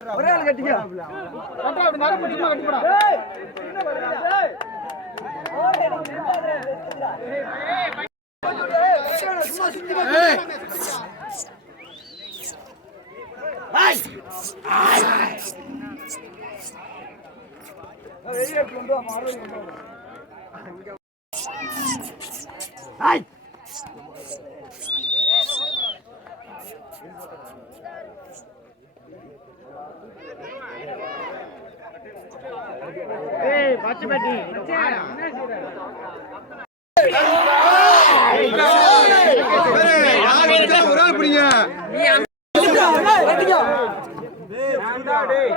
ஒரே ஆள் கட்டிக்க கட்டா அப்படி நர பிடிக்குமா கட்டிப்படா சும்மா சுத்தி ஏய் வெளியே கொண்டு வா மாறு அங்க ஏய் ஏய் பச்சை பட்டி ஒரு ஆள் பிடிங்க நீ கட்டிக்கோ ஏண்டா டேய்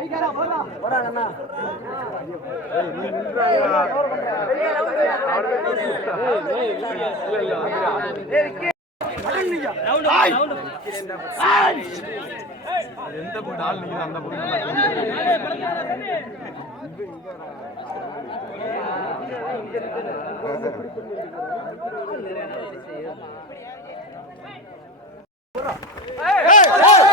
ஐகாரா போடா போடா அண்ணா ஏய் நீ நின்றா வெளிய ரவுண்ட் ஏய் எந்த போட்டு ஆள் நிக்குது அந்த போட்டு ஏய்